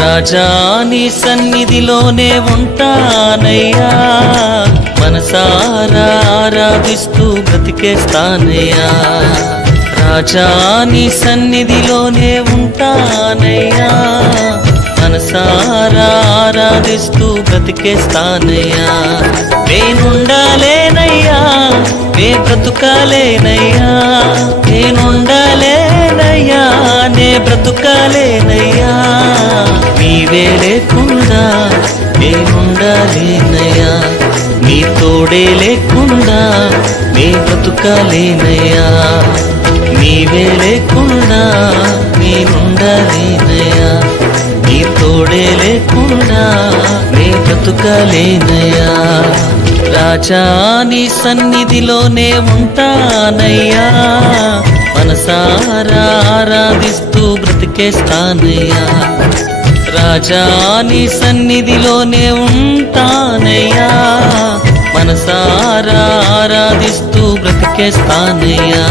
రాజా నీ సన్నిధిలోనే ఉంటానయ్యా, మనసారా ఆరాధిస్తూ బ్రతికేస్తానయ్యా. రాజా నీ సన్నిధిలోనే ఉంటానయ్యా, మనసారా ఆరాధిస్తూ బ్రతికేస్తానయ్యా. నేనుండాలేనయ్యా, నే బ్రతుకాలేనయ్యా, నేనుండాలేనయ్యా, నే బ్రతుకాలేనయ్యా. నీవే లేకుండా నేనుండాలేనయ్యా, నీ తోడే లేకుండా నే బ్రతుకాలేనయ్యా. నీవే లేకుండా నేనుండాలేనయ్యా, నీ తోడే లేకుండా నే బ్రతుకాలేనయ్యా. రాజా నీ సన్నిధిలోనే ఉంటానయ్యా, మనసారా ఆరాధిస్తూ బ్రతికేస్తానయ్యా. రాజా నీ సన్నిధిలోనే ఉంటానయ్యా, మనసారా ఆరాధిస్తూ బ్రతికేస్తానయ్యా.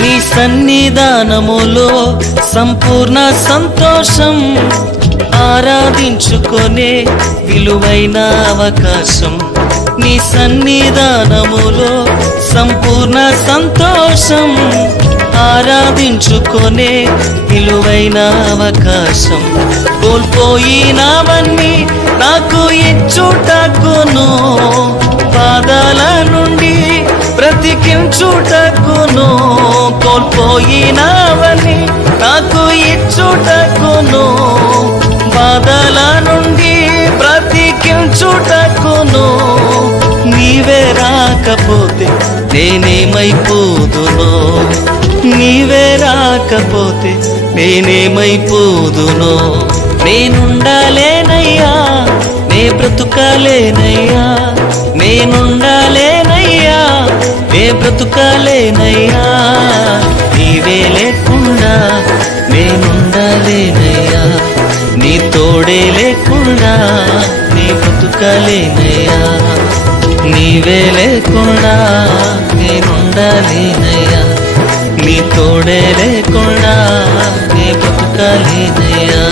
నీ సన్నిధానములో సంపూర్ణ సంతోషం, ఆరాధించుకొనే విలువైన అవకాశం. నీ సన్నిధానములో సంపూర్ణ సంతోషం, ఆరాధించుకొనే విలువైన అవకాశం. కోల్పోయినవన్నీ నాకు ఇచ్చుటకును, బాధల నుండి బ్రతికించుటకును. కోల్పోయినవన్నీ నాకు ఇచ్చుటకును, బాధల నుండి బ్రతికించుటకును. నీవే రాకపోతే నేనేమైపోదునో, నీవే రాకపోతే నేనేమైపోదునో. నేనుండాలేనయ్యా, నే బ్రతుకాలేనయ్యా, నేనుండాలేనయ్యా, నే బ్రతుకాలేనయ్యా. నీవే లేకుండా నేనుండాలేనయ్యా, నీ తోడే లేకుండా నీ బ్రతుకాలేనయ్యా. నీవే లేకుండా నేనుండాలేనయ్యా, నీ తోడే లేకుండా నీ బ్రతుకాలేనయ్యా.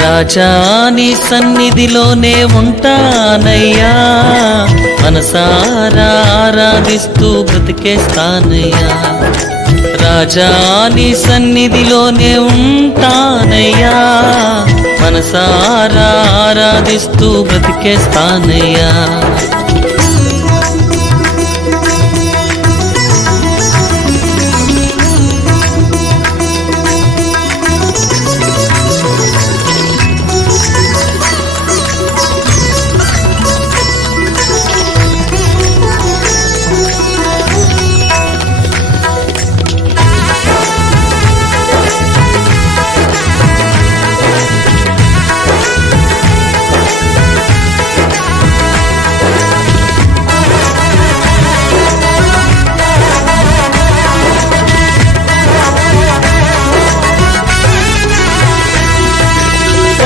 రాజా నీ సన్నిధిలోనే ఉంటానయ్యా, మనసారా ఆరాధిస్తూ బ్రతికేస్తానయ్యా. రాజా నీ సన్నిధిలోనే ఉంటానయ్యా, మనసారా ఆరాధిస్తూ బ్రతికేస్తానయ్యా.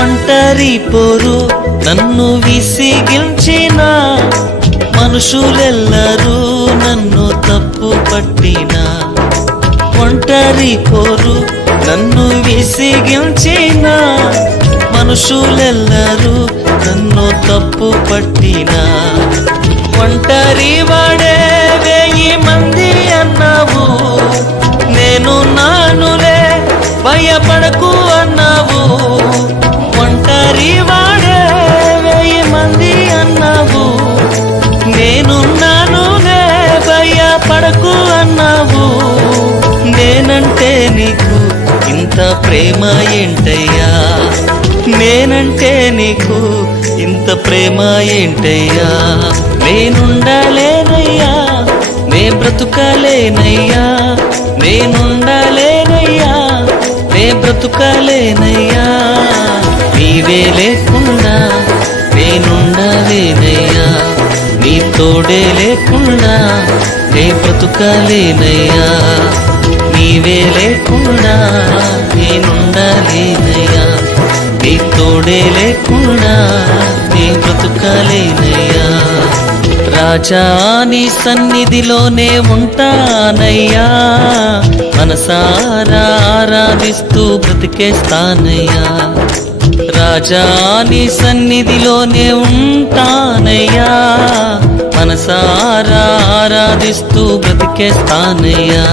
ఒంటరి పోరు నన్ను విసిగించిన, మనుషులెల్లరూ నన్ను తప్పు పట్టిన. ఒంటరి పోరు నన్ను విసిగించిన, మనుషులెల్లరూ నన్ను తప్పు పట్టిన. ఒంటరి వాడే 1000 మంది అన్నావు, నేను నానులే భయపడకు అన్నావు. ఒంటరి వాడే 1000 మంది అన్నావు, నేనున్నానులే భయపడకు అన్నావు. నేనంటే నీకు ఇంత ప్రేమ ఏంటయ్యా, నేనంటే నీకు ఇంత ప్రేమ ఏంటయ్యా? నేనుండలేనయ్యా, నే బ్రతుకలేనయ్యా, నేనుండలేనయ్యా, నే బ్రతుకలేనయ్యా. నీవే లేకుండా నేనుండలేనయ్యా, నీ తోడే లేకుండా నే బ్రతుకలేనయ్యా. నీవే లేకుండా నేనుండలేనయ్యా, నీ తోడే లేకుండా నే బ్రతుకలేనయ్యా. రాజా నీ సన్నిధిలోనే ఉంటానయ్యా, మనసారా ఆరాధిస్తూ బ్రతికేస్తానయ్యా. రాజా నీ సన్నిధిలోనే ఉంటానయ్యా, మనసారా ఆరాధిస్తూ బ్రతికేస్తానయ్యా.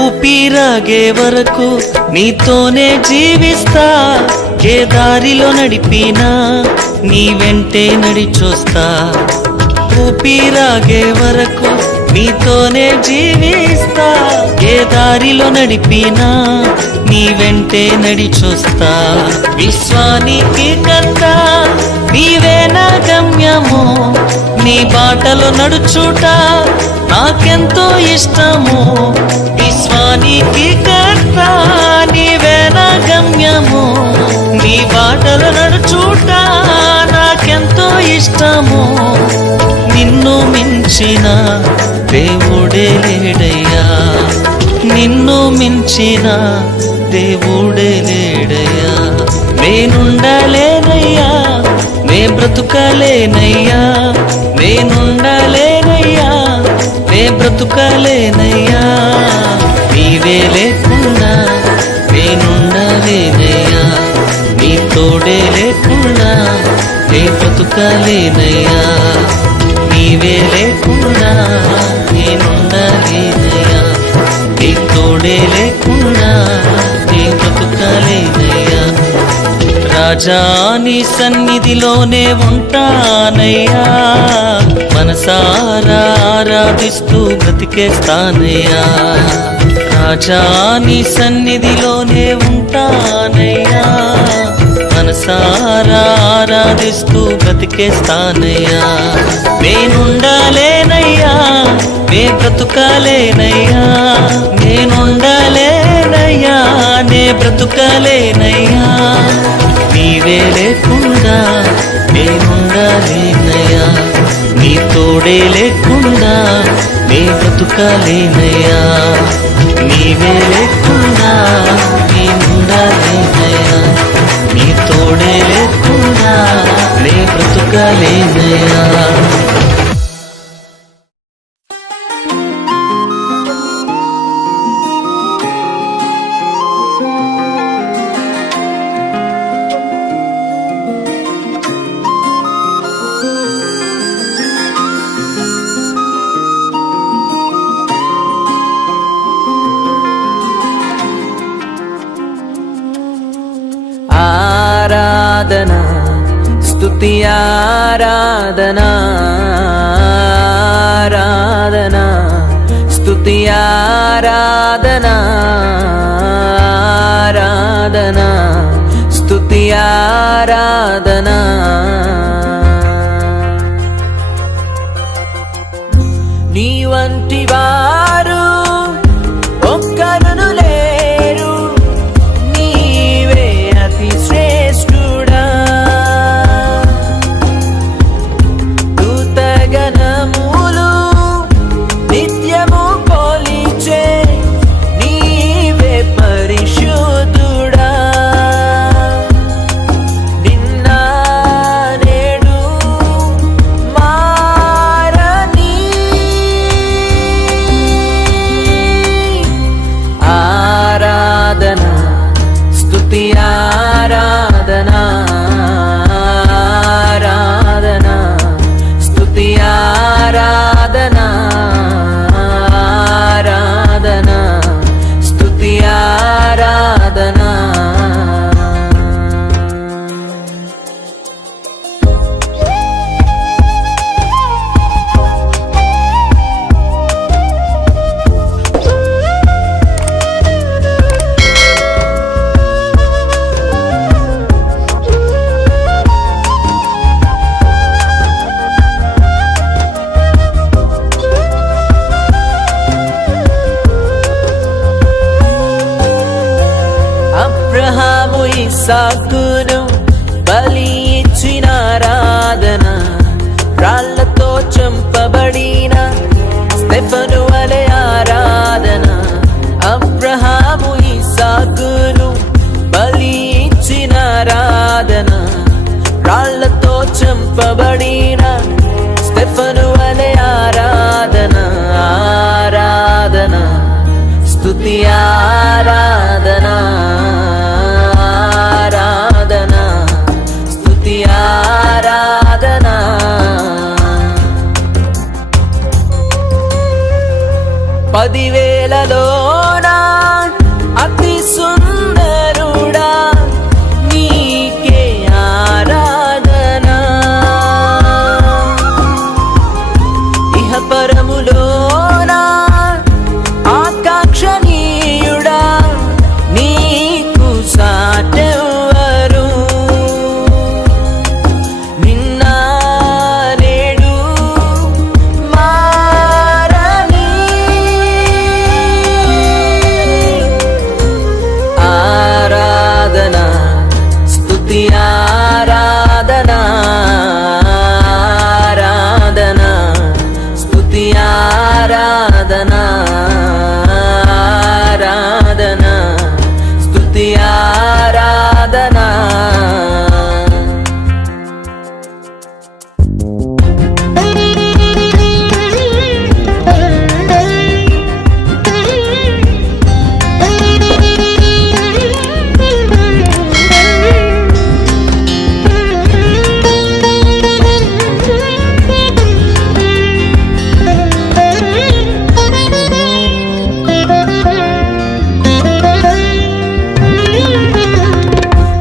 ఊపిరాగే వరకు నీతోనే జీవిస్తా, ఏ దారిలో నడిపినా నీ వెంటే నడిచొస్తా. ఊపిరాగే వరకు నీతోనే జీవిస్తా, ఏ దారిలో నడిపినా నీ వెంటే నడిచొస్తా. విశ్వానికి కర్త నీవే నా గమ్యము, నీ బాటలో నడుచుట నాకెంతో ఇష్టము. విశ్వానికి కర్త నీవే నా గమ్యము, నీ బాటలో నడుచుట నాకెంతో ఇష్టము. నిన్ను మించిన దేవుడే లేడయ్యా, నిన్ను మించిన దేవుడే లేడయ్యా. నేనుండలేనయ్యా, నే బ్రతుకలేనయ్యా, నేనుండలేనయ్యా, నే బ్రతుకలేనయ్యా. నీవే లేకుండా నేనుండలేనయ్యా, నీ తోడే లేకుండా నే బ్రతుకలేనయ్యా. నీవే లేకుండా నేనుండలేనయ్యా, నీ తోడే లేకుండా నే బ్రతుకలేనయ్యా. రాజా నీ సన్నిధిలోనే ఉంటానయ్యా, మనసారా ఆరాధిస్తూ బ్రతికేస్తానయ్యా. రాజా నీ సన్నిధిలోనే ఉంటానయ్యా, మనసారా ఆరాధిస్తూ బ్రతికేస్తానయ్యా. నేనుండలేనయ్యా, నే బ్రతుకలేనయ్యా, నేనుండలేనయ్యా, నే బ్రతుకలేనయ్యా. నీవే లేకుండా నేనుండలేనయ్యా, నీ తోడే లేకుండా నే బ్రతుకలేనయ్యా. నీవే లేకుండా నేనుండలేనయ్యా, నీ తోడే లేకుండా నే బ్రతుకలేనయ్యా. ఆరాధనా స్తుతి ఆరాధనా, ఆరాధనా స్తుతి ఆరాధనా, ఆరాధనా స్తుతి ఆరాధనా. నీ వంటి వారు ఒక్కరును లేరు, నీవే అతి శ్రేష్ఠుడా. దూతగణములు నిత్యము కొలిచే నీవే పరిశుద్ధుడా. నిన్న నేడు ఇస్సాకును బలి ఇచ్చిన ఆరాధన, రాళ్లతో చంపబడిన స్టెఫను వలె ఆరాధన. అబ్రహాము ఇస్సాకును బలి ఇచ్చిన ఆరాధన, రాళ్లతో చంపబడిన స్టెఫను వలె ఆరాధన. ఆరాధన స్తుతి ఆరాధన, ఆరాధన స్తుతి ఆరాధన. పదివేలలోన అతి సుందరుడా నీకే ఆరాధన. ఇహ పరములోన ఆకాంక్షణీయుడా నీకు సాటెవ్వరు. నిన్న నేడు మారని ఆరాధన స్తుతి ఆరాధన, ఆరాధన స్తుతి ఆరాధన, ఆరాధన స్తుతి ఆరాధన.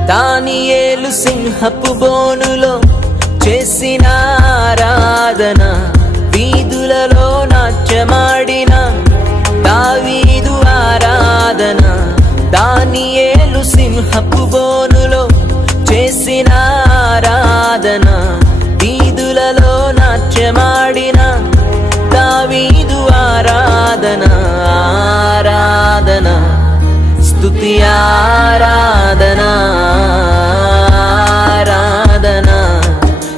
దానియేలు సింహపు బోనులో చేసిన ఆరాధన, వీధులలో నాట్యమాడిన దావీదు ఆరాధన. దానియేలు సింహపు బోనులో చేసిన ఆరాధన, వీధులలో నాట్యమాడిన దావీదు ఆరాధన. ఆరాధన స్తుతి ఆరాధన, ఆరాధన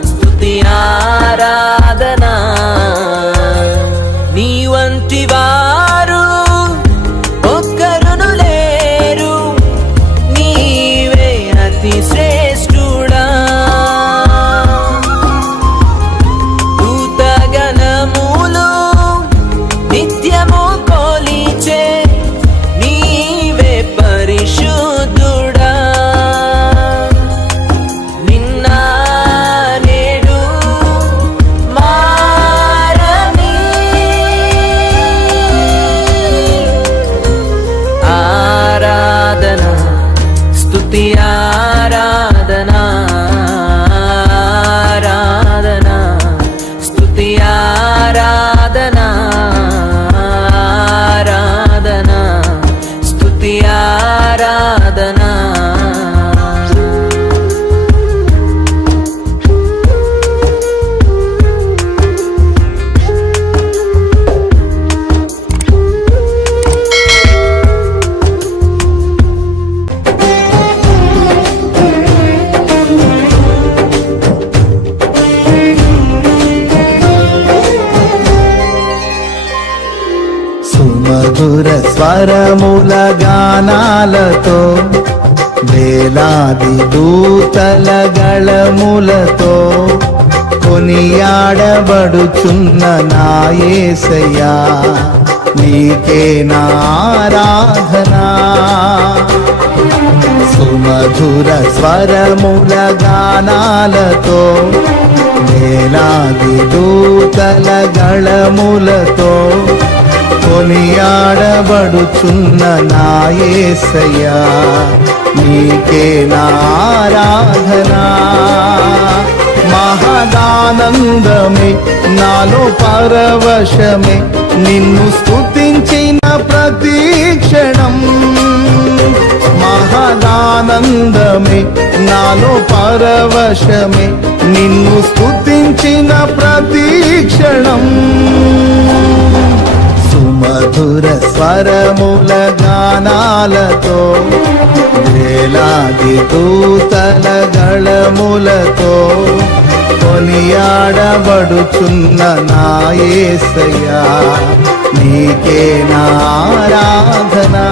స్తుతి ఆరాధన. నీ వంటి వారు ఒక్కరును లేరు, నీవే అతి శ్రేష్ఠుడా. దూతగణములు నిత్యము కొలిచే నీవే పరిశుద్ధుడా. నిన్న నేడు మారని ఆరాధన స్తుతి ఆరాధన, ఆరాధన స్తుతి ఆరాధన, ఆరాధన స్తుతి ఆరాధన. సుమధుర స్వరముల గానాలతో, వేలాది దూతల గళములతో కొనియాడబడుచున్న నా యేసయ్యా, నీకే నా ఆరాధన. సుమధుర స్వరముల గానాలతో, వేలాది దూతల గళములతో కొనియాడబడుచున్న నా యేసయ్యా, నీకే నా ఆరాధన. మహదానందమే నాలో పరవశమే, నిన్ను స్తుతించిన ప్రతి క్షణం. మహదానందమే నాలో పరవశమే, నిన్ను స్తుతించిన ప్రతి క్షణం. సుమధుర స్వరముల గానాలతో, వేలాది దూతల గళములతో కొనియాడబడుచున్న నా యేసయ్యా నీకే నా ఆరాధనా.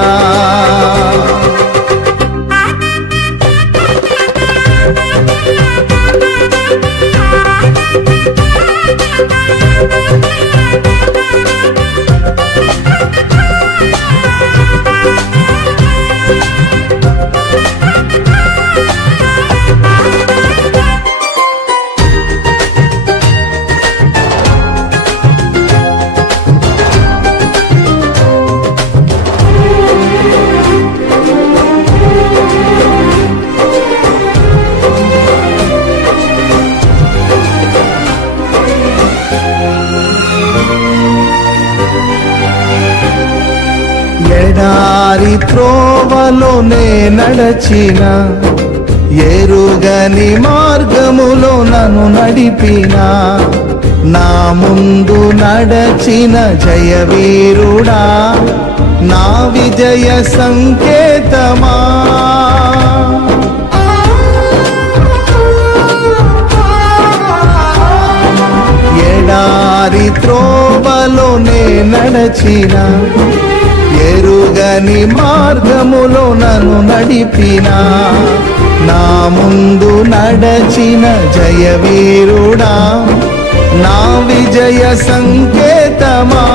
ఎడారి త్రోవలోనే నడచిన ఎరుగని మార్గములో నన్ను నడిపిన నా ముందు నడచిన జయవీరుడా నా విజయ సంకేతమా. ఎడారి త్రోవలోనే నడచిన ఎరుగని మార్గములో నన్ను నడిపిన నా ముందు నడచిన జయవీరుడా నా విజయ సంకేతమా.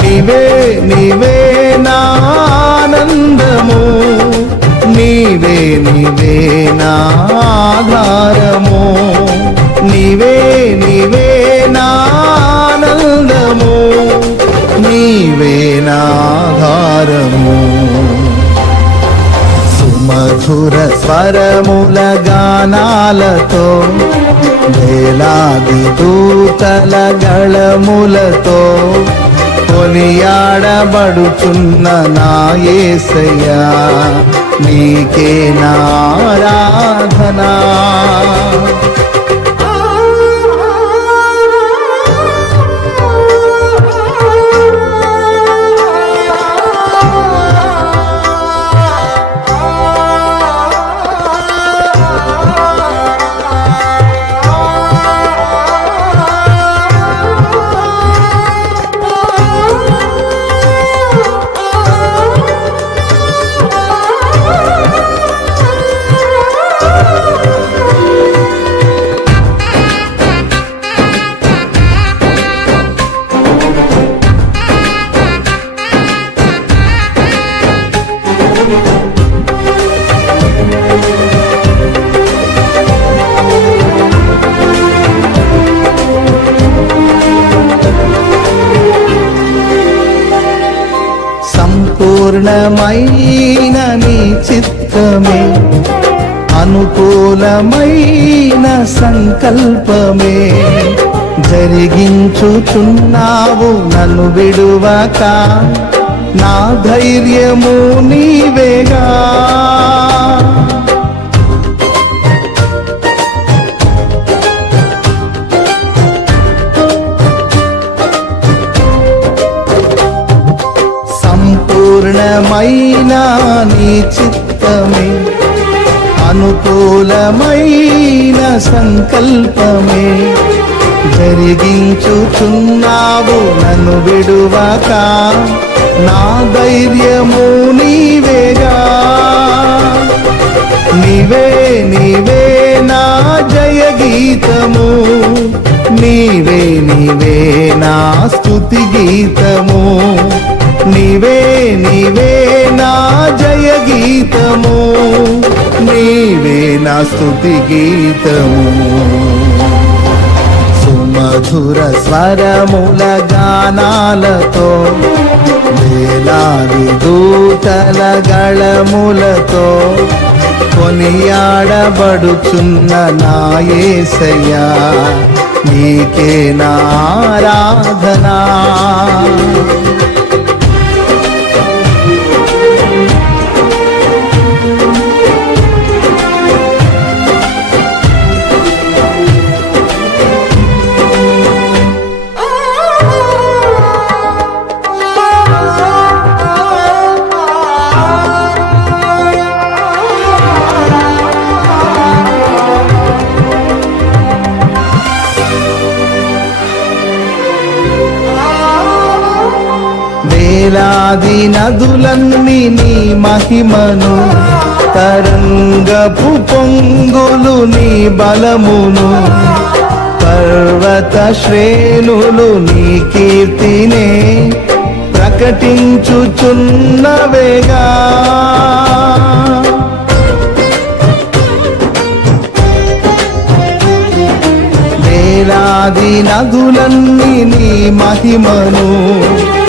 నీవే నీవే నా ఆనందము నీవే నీవే నా ఆధారము నీవే నీవే నా ఆనందము నీవే నా ఆధారము. సుమధుర స్వరముల గానాలతో వేలాది దూతల గళములతో కొనియాడబడుచున్న నా యేసయ్యా నీకే నా ఆరాధనా. సంపూర్ణమైన నీ చిత్తమే అనుకూలమైన సంకల్పమే జరిగించుచున్నావు నన్ను విడువక నా ధైర్యము నీవేగా. సంపూర్ణమైన నీ చిత్తమే అనుకూలమైన సంకల్పమే జరిగించుచున్నావు నన్ను విడువక నా ధైర్యము నీవేగా. నీవే నీవే నా జయ గీతము నీవే నీవే నా స్తుతి గీతము నీవే నీవే నా జయ గీతము నీవే నా స్తుతి గీతము. సుమధుర స్వరముల గానాలతో వేలాది దూతల గళములతో కొనియాడబడుచున్న నా యేసయ్యా నీకే నా ఆరాధనా. వేలాది నదులన్నీ నీ మహిమను, తరంగపు పొంగులు నీ బలమును, పర్వత శ్రేణులు నీ కీర్తినే ప్రకటించుచున్నవేగా. వేలాది నదులన్నీ నీ మహిమను,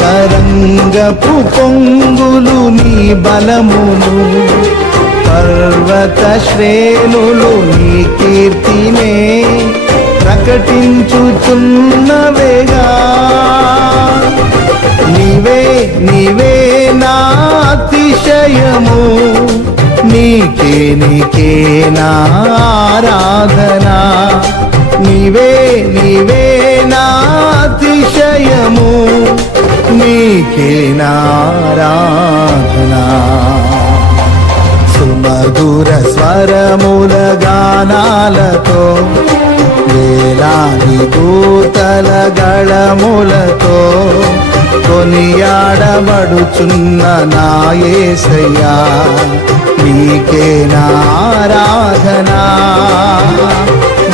తరంగపు పొంగులు నీ బలమును, పర్వత శ్రేణులు నీ కీర్తినే ప్రకటించుచున్నవేగా. నీవే నీవే నా అతిశయము, నీకే నీకే నా ఆరాధన. నీవే నీవే నా అతిశయము, నీకే నా ఆరాధన. సుమధుర స్వరముల గానాలతో, వేలాది దూతల గళములతో కొనియాడబడుచున్న నా యేసయ్యా, నీకే నా ఆరాధన.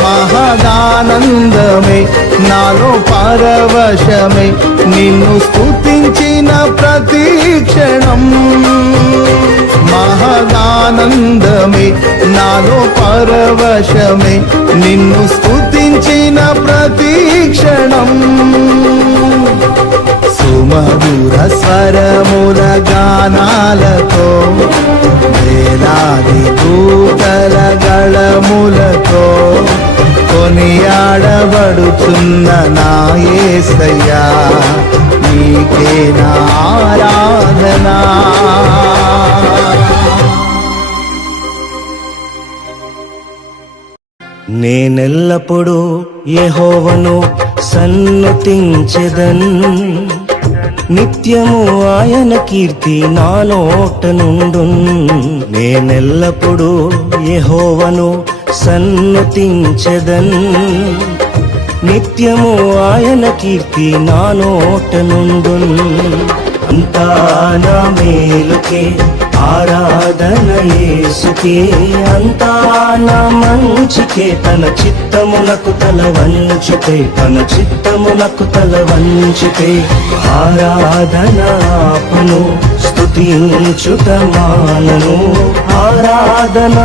మహదానందమే నాలో పరవశమే, నిన్ను స్తుతించిన ప్రతి క్షణం. మహదానందమే నాలో పరవశమే, నిన్ను స్తుతించిన ప్రతి క్షణం. సుమధుర స్వరముల గానాలతో, వేలాది దూతల గళములతో కొనియాడబడుచున్న నా యేసయ్యా, నీకే నా ఆరాధన. నేనెల్లప్పుడూ యెహోవాను సన్నుతించెదన్, నిత్యము ఆయన కీర్తి నా నోట నుండున్. నేనెల్లప్పుడూ యెహోవాను సన్నుతించెదన్, నిత్యము ఆయన కీర్తి నా నోట నుండున్. అంతా నా మేలుకే ఆరాధన యేసుకే, అంతా నా మంచికే, తన చిత్తమునకు తల వంచితే, తన చిత్తమునకు తల వంచితే ఆరాధన ఆపను, స్తుతించుట మానను. ఆరాధన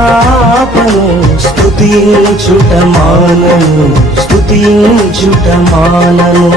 ఆపను, స్తుతించుట మానను, స్తుతించుట మానను.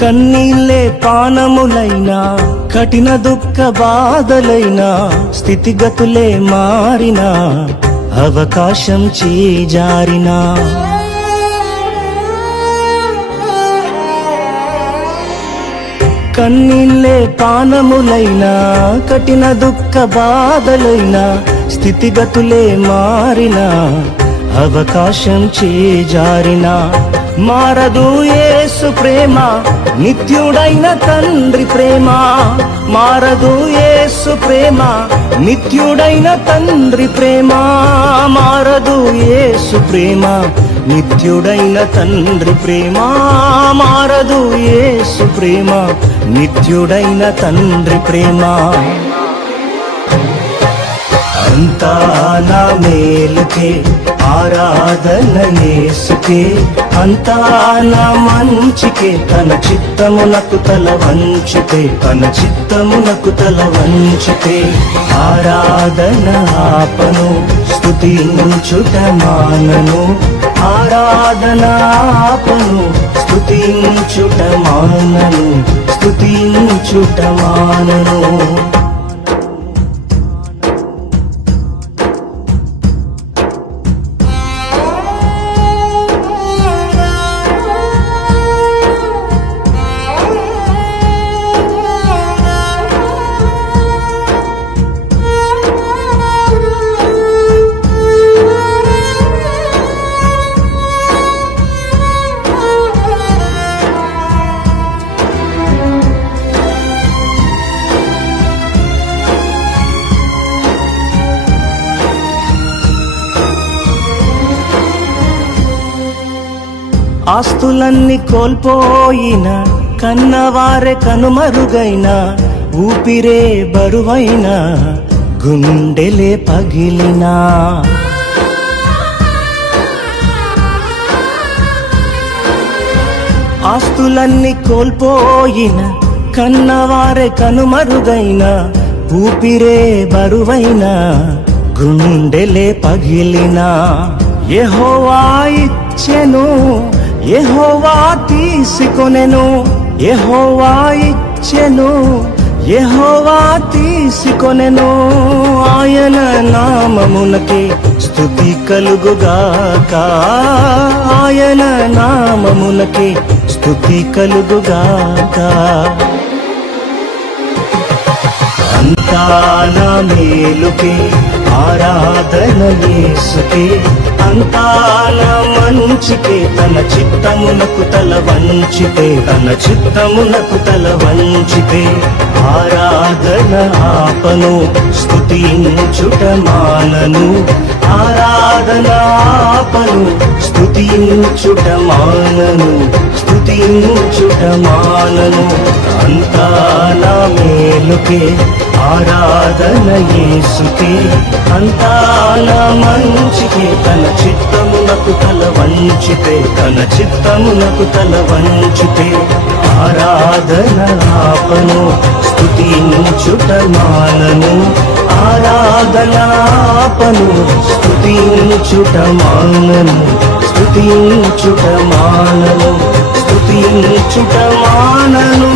కన్నీళ్ళే పానములైనా, కఠిన దుఃఖ బాధలైనా, స్థితిగతులే మారినా, అవకాశం చేజారినా, కన్నీళ్ళే పానములైనా, కఠిన దుఃఖ బాధలైనా, స్థితిగతులే మారినా, అవకాశం చేజారినా, మారదు యేసు ప్రేమ, నిత్యుడైన తండ్రి ప్రేమ. మారదు యేసు ప్రేమ, నిత్యుడైన తండ్రి ప్రేమ. మారదు యేసు ప్రేమ, నిత్యుడైన తండ్రి ప్రేమ. మారదు యేసు ప్రేమ, నిత్యుడైన తండ్రి ప్రేమ. అంతా నా మేలుకే ఆరాధన యేసుకే, అంతా నా మంచికే, తన చిత్తమునకు తల వంచితే, తన చిత్తమునకు తల వంచితే ఆరాధన ఆపను, స్తుతించుట మానను. ఆరాధనాపను స్తుతించుట మానను స్తుతించుట మానను ఆస్తులన్నీ కోల్పోయిన కన్నవారే కనుమరుగైన ఊపిరే బరువైన గుండెలే పగిలినా ఆస్తులన్నీ కోల్పోయిన కన్నవారే కనుమరుగైన ఊపిరే బరువైన గుండెలే పగిలినా యెహోవా ఇచ్చెను యెహోవా తీసుకొనెను యెహోవా ఇచ్చెను యెహోవా తీసుకొనెను ఆయన నామమునకే స్తుతి కలుగుగాక ఆయన నామమునకే స్తుతి కలుగుగాక అంతా నా మేలుకే ఆరాధన యేసుకే అంతా నా మంచికే తన చిత్తమునకు తల వంచితే తన చిత్తమునకు తల వంచితే ఆరాధన ఆపను స్తుతించుట మానను ఆరాధన ఆపను స్తుతించుట మానను స్తుతించుట మానను అంతా నా మేలుకే ఆరాధన యేసుకే అంతా నా మంచికే తన చిత్తమునకు తల వంచితే తన చిత్తమునకు తల వంచితే ఆరాధన ఆపను స్తుతించుట మానను ఆరాధన ఆపను స్తుతించుట మానను స్తుతించుట మానను స్తుతించుట మానను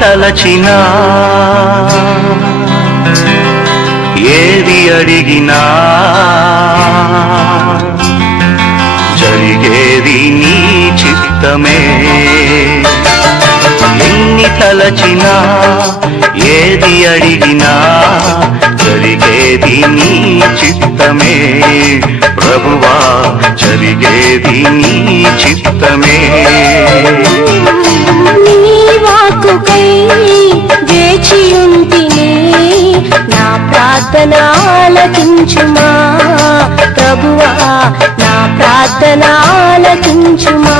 తలచినా ఏది అడిగినా జరిగేది నీ చిత్తమే ఎన్ని తలచినా ఏది అడిగినా జరిగేది నీ చిత్తమే ప్రభువా జరిగేది నీ చిత్తమే వాక్కుకై వేచియుంటిని నా ప్రార్థన ఆలకించుమా ప్రభువా నా ప్రార్థన ఆలకించుమా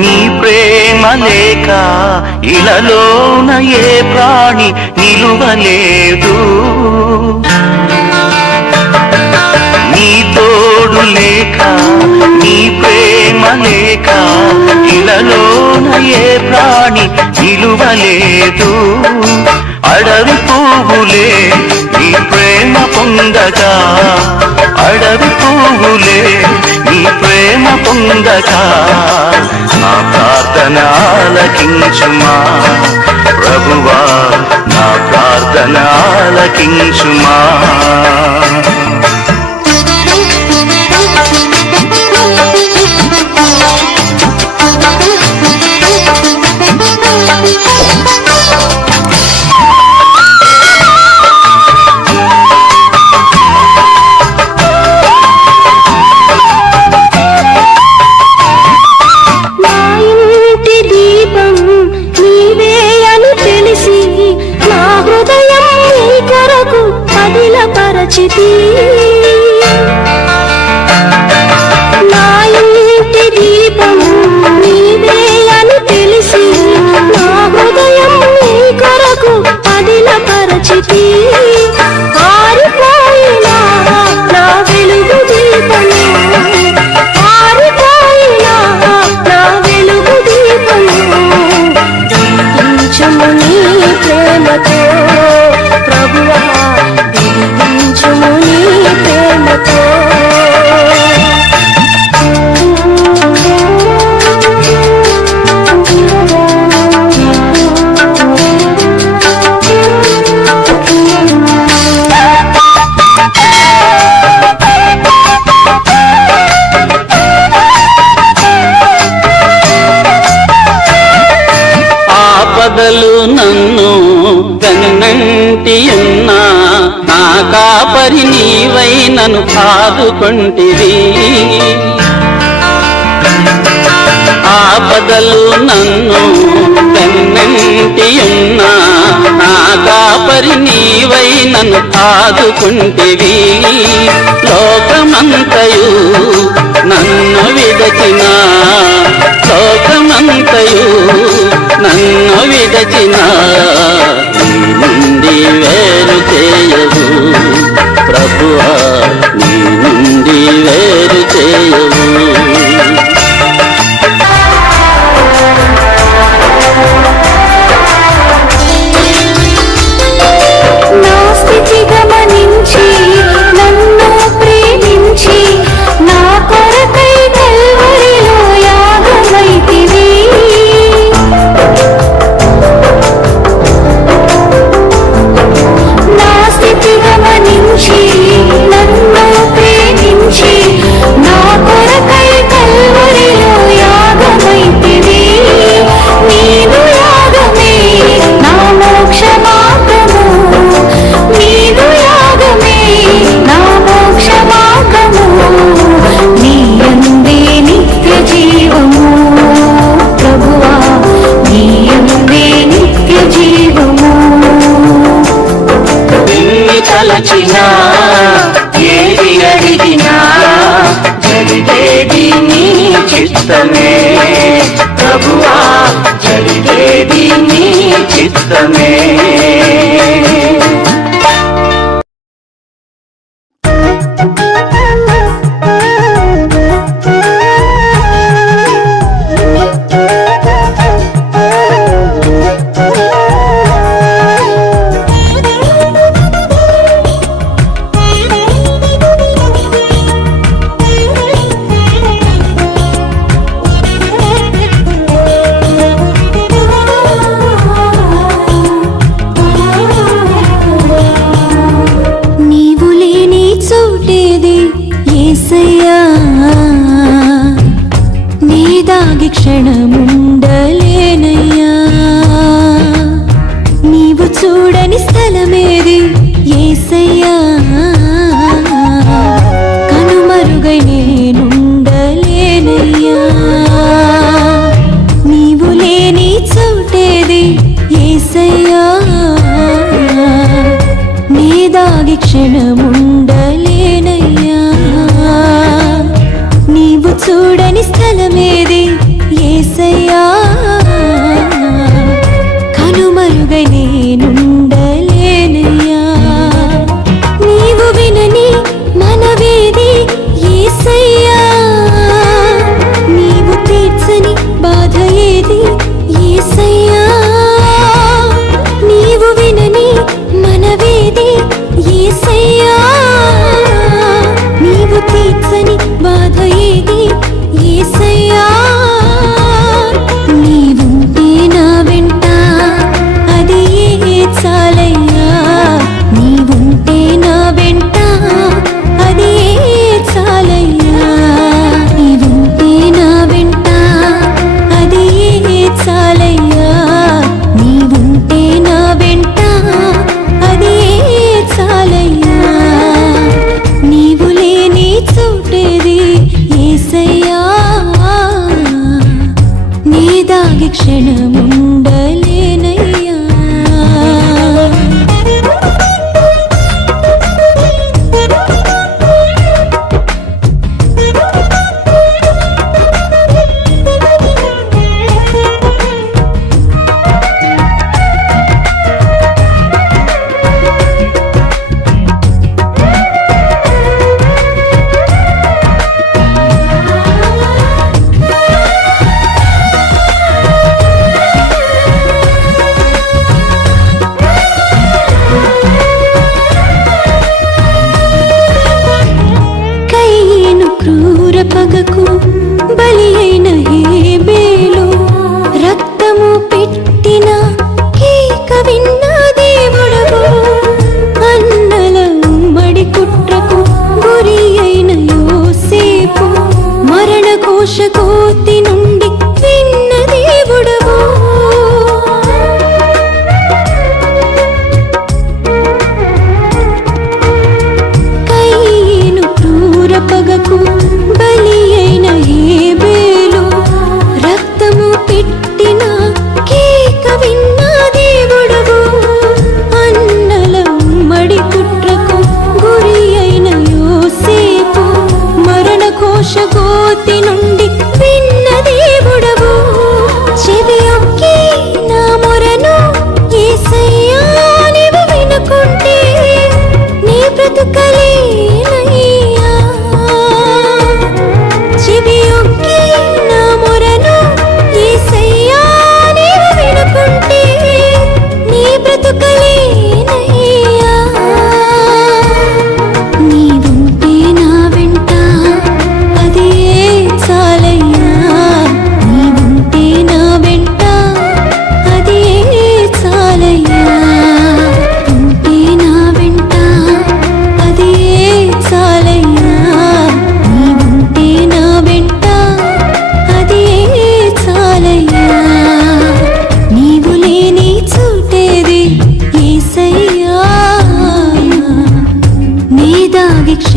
నీ ప్రేమ లేక ఇలలోన ఏ ప్రాణి నిలువలేదు నీ తోడు లేక నీ ప్రేమ లేక ఇలలోన ఏ ప్రాణి నిలువలేదు అడవి పువ్వులే నీ ప్రేమ పొందగా అడవి పువ్వులే నీ ప్రేమ పొందగా నా ప్రార్థన ఆలకించుమా ప్రభువా నా ప్రార్థన ఆలకించుమా బలపరచితి నా ఇంటి దీపము నీవే అని తెలిసి నా హృదయం నీ కొరకు పదిలపరచితి ఆరిపోయినా నా వెలుగు దీపము ఆరిపోయినా నా వెలుగు దీపము వెలిగించుము నీ ప్రేమతో ప్రభువా వెలిగించుము నీ ప్రేమతో ఆపదలు నన్ను కన్నంటి ఉన్నా నా కాపరి నీవై నన్ను ఆదుకొంటివి ఆపదలు నన్ను కన్నంటి ఉన్నా నా కాపరి నీవై నన్ను ఆదుకొంటివి లోకమంతయు నన్ను విడచిన లోకమంతయు నన్ను విడచిన నీ నుండి వేరు చేయవు ప్రభువా నీ నుండి వేరు చేయవు నా స్థితి గమనించి నన్ను ప్రేమించి నా కొరకై కల్వరిలో యాగమైతివి నా స్థితి గమనించి నన్ను ప్రేమించి నా కొరకై కల్వరిలో యాగమైతివి నీవు యాగమే నా మోక్ష మార్గము నీవు యాగమే నా మోక్ష మార్గము నీ యందే నిత్య జీవము ప్రభువా నీ యందే నిత్య జీవము ఎన్ని తలచినా ఏది అడిగినా జరిగేది నీ చిత్తమే ప్రభువా జరిగేది నీ చిత్తమే నీవు లేని చోటేది యేసయ్యా నీ దాగి క్షణముండలేనయ్యా నీవు చూడని స్థలమేది యేసయ్యా కనుమరుగై నేనుండలేనయ్యా నీవు లేని చోటేది యేసయ్యా నీ దాగి క్షణముండలేనయ్యా నీవు చూడని స్థలమేది యేసయ్యా కనుమరుగై నేనుండలేనయ్యా నీవు వినని మనవేది యేసయ్యా నీవు తీర్చని బాధ ఏది యేసయ్యా నీవు వినని మనవేది యేసయ్యా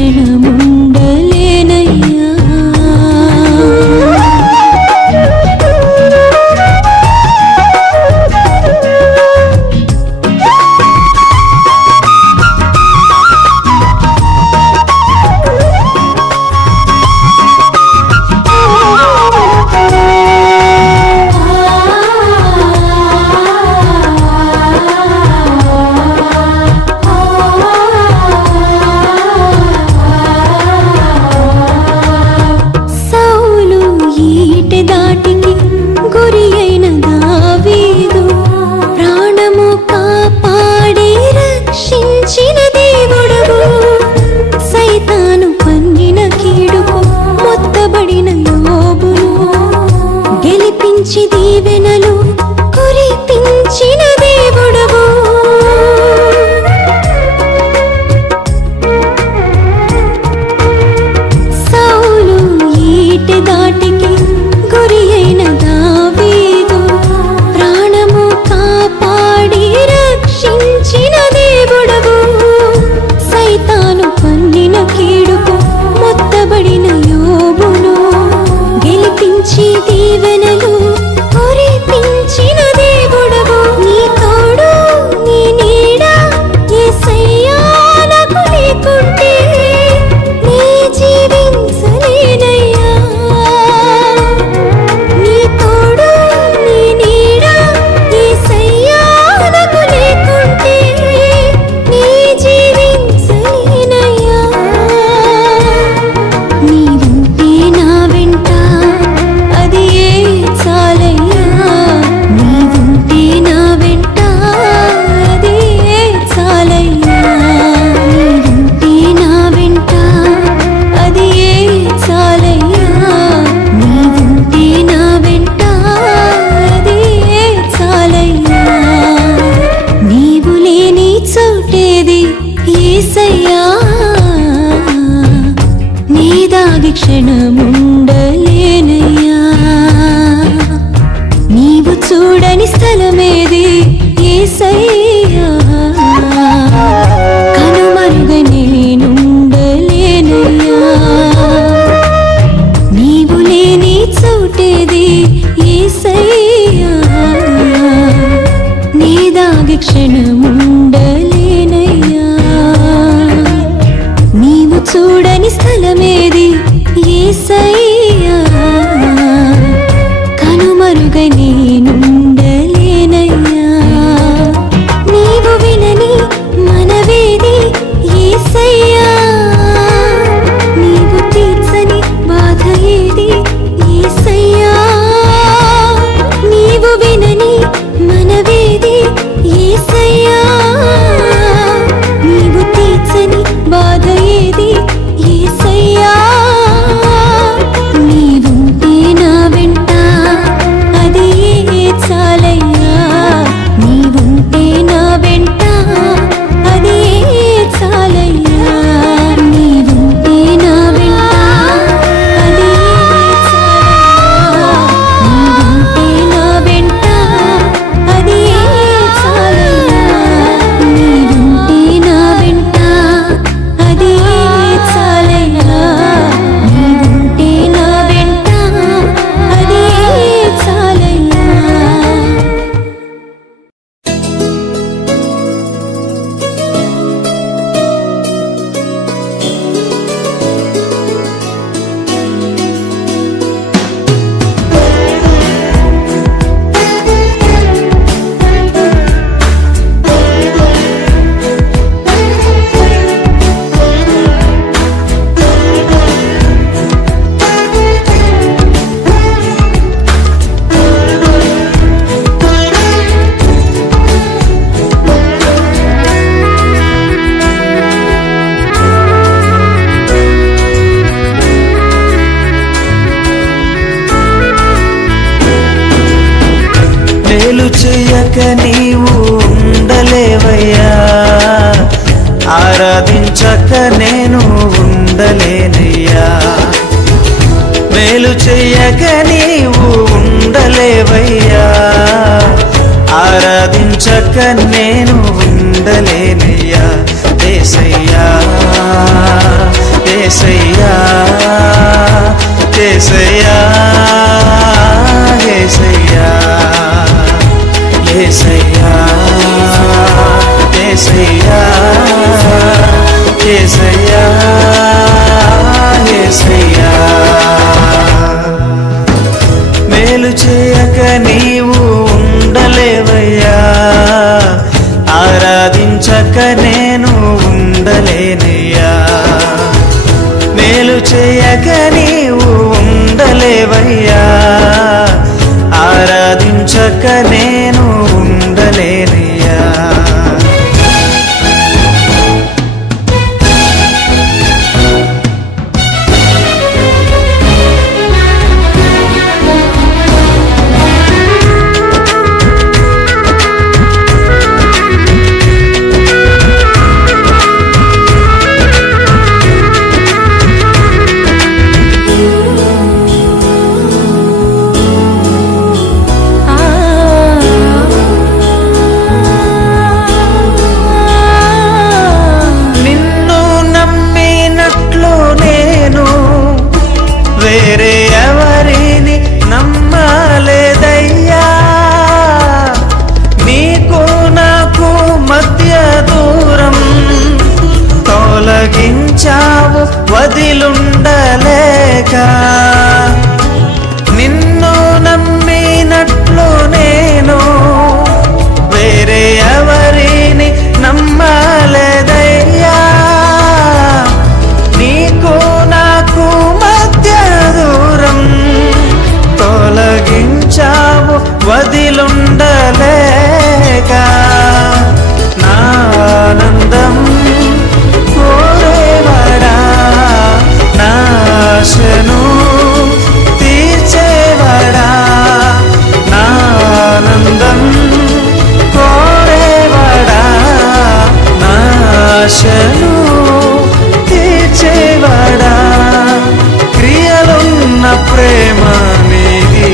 క్షణముండలేనయ్యా. సౌలు ఈటె దాటికి గురి అయిన దావీదు ప్రాణము కాపాడి రక్షించిన దేవుడవు. సైతాను పన్నిన కీడుకు మొత్తబడిన యోబును గెలిపించి దీవెనలు కురిపించిన దేవుడవు. సౌలు ఈటె దాటికి గురి అయిన దావీదు ప్రాణము కాపాడి రక్షించిన దేవుడవు. సైతాను పన్నిన కీడుకు మొత్తబడిన యోబును గెలిపించి దీవెనలు కురిపించిన దేవుడవు. నీ తోడు నీ నీడ యేసయ్యా నాకు లేకుంటే నీ జీవించలేనయ్యా. నీ తోడు నీ నీడ యేసయ్యా నాకు లేకుంటే నీ జీవించలేనయ్యా. నీవుంటే నా వెంట అది ఏ చాలయ్యా. నీవుంటే నా వెంట అది ఏ చాలయ్యా. నీవుంటే నా వెంట అది ఏ చాలయ్యా. నీవుంటే నా వెంట అది ఏ చాలయ్యా. నీవు లేని చోటేది యేసయ్యా. నీ దాగి క్షణముండలేనయ్యా. నీవు చూడని స్థలమేది యేసయ్యా. కనుమరుగ నేనుండలేనయ్యా. నీవు లేని చోటేది యేసయ్యా. నీ దాగి క్షణముండలేనయ్యా. నీవు చూడని స్థలమేది యేసయ్యా. కనుమరుగ నేనుండలేనయ్యా. నీవు వినని మనవేది యేసయ్యా. నీవు తీర్చని బాధ ఏది యేసయ్యా. నీవు వినని మనవేది యేసయ్యా. నీవు తీర్చని బాధ ఏది యేసయ్యా. నీవుంటే నా వెంట అది ఏ చాలయ్యా. నీవుంటే నా వెంట అది ఏ చాలయ్యా. నీవుంటే నా వెంట అది ఏ చాలయ్యా. నీవుంటే నా వెంట అది ఏ చాలయ్యా. నీవుంటే నా వెంట అది ఏ చాలయ్యా. నీవుంటే నా వెంట అది ఏ చాలయ్యా. మేలు చెయ్యక నీవు ఉండలేవయ్యా. ఆరాధించక నేను ఉండలేనయ్యా. మేలు చెయ్యక నీవు ఉండలేవయ్యా. ఆరాధించక నేను ఉండలేనయ్యా. యేసయ్యా ఉండలేనయ్యా మేలు చేయక నీవు ఉండలేవయ్యా ఆరాధించక నేను ఉండలేనయ్యా నిన్ను నమ్మినట్లు నేను వేరే ఎవరిని నమ్మలేదయ్యా నీకు నాకు మధ్య దూరం తొలగించావు వదిలుండలేక నిన్ను నమ్మినట్లు నేను వేరే ఎవరిని నమ్మలేదయ్యా నీకు నాకు మధ్య దూరం తొలగించావు వదిలుండలేక నా ఆనందం కోరేవాడా నా ఆశను తీర్చేవాడా నా ఆనందం కోరేవాడా నా ఆశను తీర్చేవాడా క్రియలున్న ప్రేమ నీది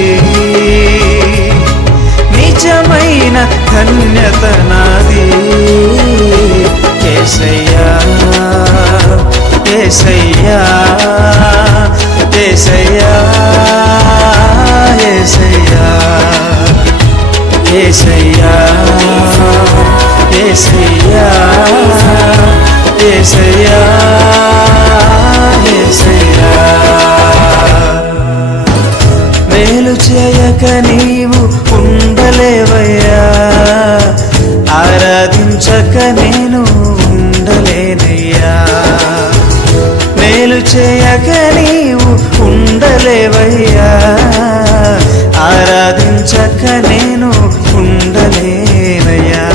నిజమైన ధన్యత నాది యేసయ్యా యేసయ్యా యేసయ్యా యేసయ్యా యేసయ్యా యేసయ్యా యేసయ్యా యేసయ్యా మేలు చేయక నీవు ఉండలేవయ్యా ఆరాధించక నేను ఉండలేనయ్యా మేలు చేయక నీవు ఉండలేవయ్యా ఆరాధించక నేను ఉండలేనయ్యా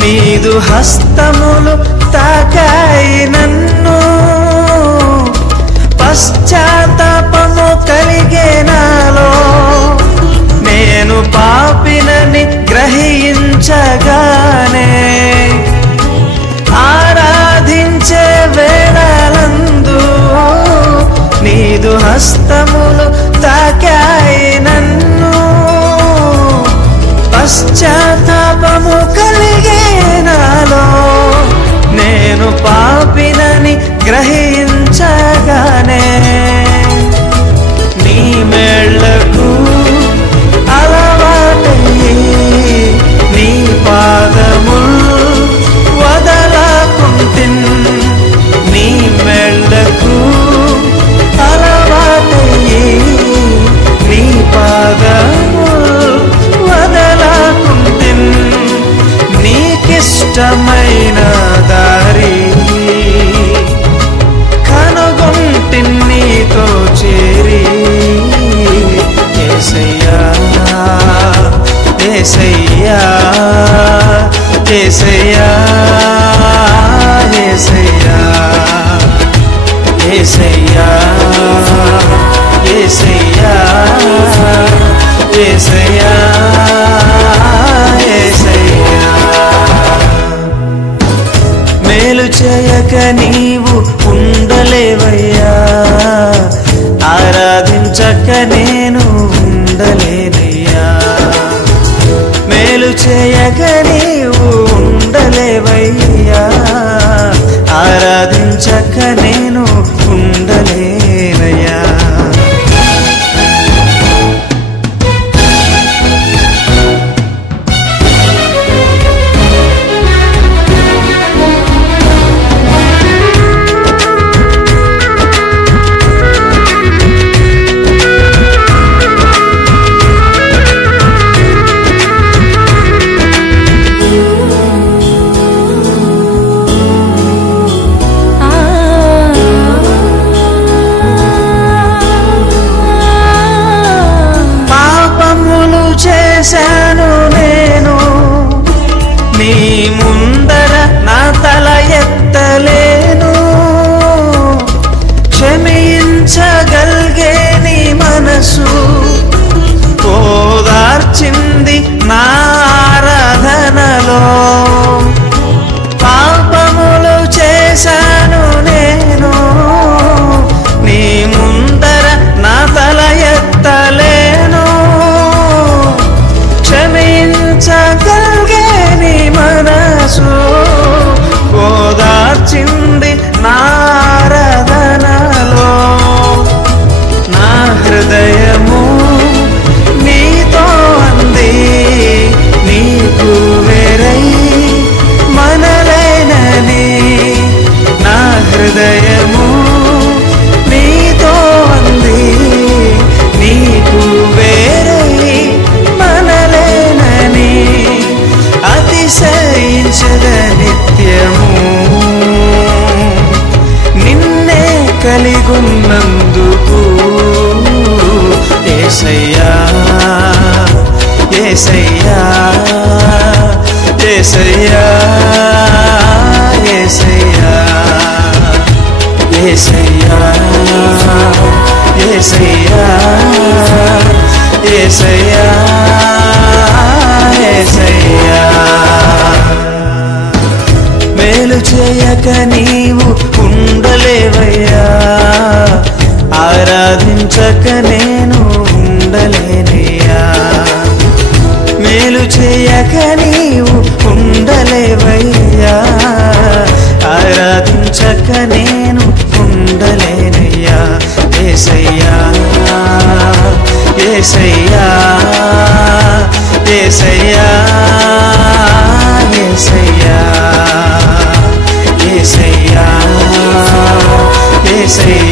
నీదు హస్తములు తాకాయి నన్ను పశ్చాత్తాపము కలిగే నాలో నేను పాపినని గ్రహించగానే ఆరాధించే వేళలందు నీదు హస్తములు తాకాయి నన్ను పశ్చాత్తాపము కలిగే నాలో నేను పాపినని గ్రహించగానే నీ మేళ్లకు అలవాటయ్యి నీ పాదములు వదలకుంటిన్ నీ మేళ్లకు అలవాటయ్యి నీ పాదములు వదలకుంటిన్ నీకిష్టమైన దారి యేసయ్యా యేసయ్యా యేసయ్యా యేసయ్యా మేలు చేయక నీవు ఉండలేవయ్యా ఆరాధించక నేను ఉండలేనయ్యా మేలు చేయక నీవు ఉండలేవయ్యా ఆరాధించక నేను ఉండలేనయ్యా చేశాను నేను నీ ముందర నా తల ఎత్తలేను క్షమించగలిగే నీ మనసు ఓదార్చింది నా ఆరాధనలో పాపములు చేశాను నేను నీ ముందర నా తల ఎత్తలేను క్షమించగలిగే నీ మనసు ఓదార్చింది నారాధనలో నా హృదయము నీతో అంది నీకు వేరై మనలేనని నా హృదయము నీతో అంది నీకు వేరై మనలేనని అతిశయించద నిత్యము నిన్నే కలిగున్నందుకు యేసయ్యా యేసయ్యా యేసయ్యా యేసయ్యా యేసయ్యా యేసయ్యా యేసయ్యా యేసయ్యా మేలు చేయక నీవు ఉండలేవయ్యా ఆరాధించక నేను ఉండలేనయ్యా మేలు చేయక నీవు ఉండలేవయ్యా ఆరాధించక నేను ఉండలేనయ్యా యేసయ్యా యేసయ్యా యేసయ్యా యేసయ్యా యేసయ్యా యేసయ్యా